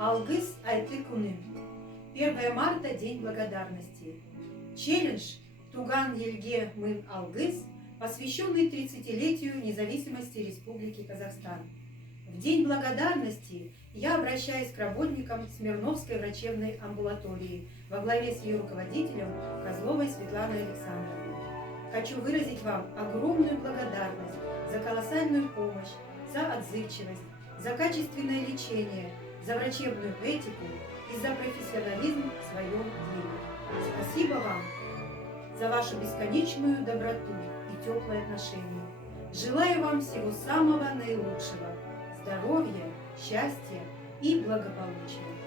Алгыс Айты Куным. 1 марта – День благодарности. Челлендж Туган Ельге Мын Алгыс, посвященный 30-летию независимости Республики Казахстан. В День благодарности я обращаюсь к работникам Смирновской врачебной амбулатории во главе с ее руководителем Козловой Светланой Александровной. Хочу выразить вам огромную благодарность за колоссальную помощь, за отзывчивость, за качественное лечение, за врачебную этику и за профессионализм в своем деле. Спасибо вам за вашу бесконечную доброту и теплое отношение. Желаю вам всего самого наилучшего, здоровья, счастья и благополучия.